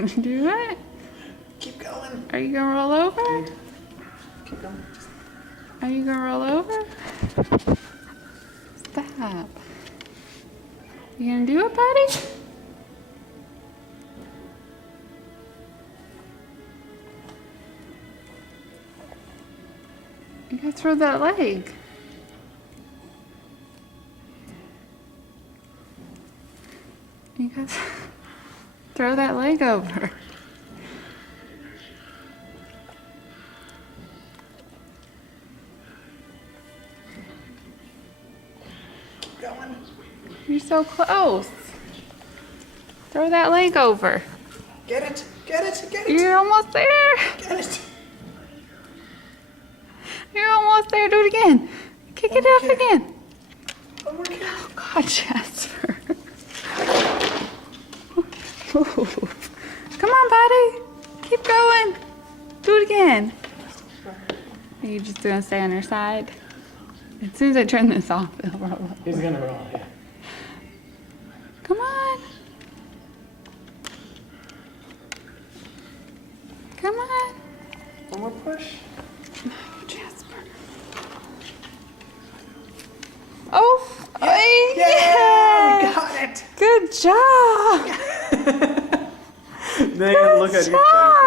gonna do it? Keep going. Are you gonna roll over? Keep going. Are you gonna roll over? Stop. You gonna do it, buddy? You gotta throw that leg. You gotta throw that leg over. Keep going. You're so close. Throw that leg over. Get it. Get it. Get it. You're almost there. Get it. You're almost there. Do it again. Kick it up Okay. again. One more kick. Oh, God, Jasper. Move. Come on, buddy. Keep going. Do it again. Are you just gonna stay on your side? As soon as I turn this off, it'll roll up. He's gonna roll. Yeah. Come on. Come on. One more push. Oh, Jasper. Oh, Yeah. yeah. We got it. Good job. Now you gotta look at Good your face.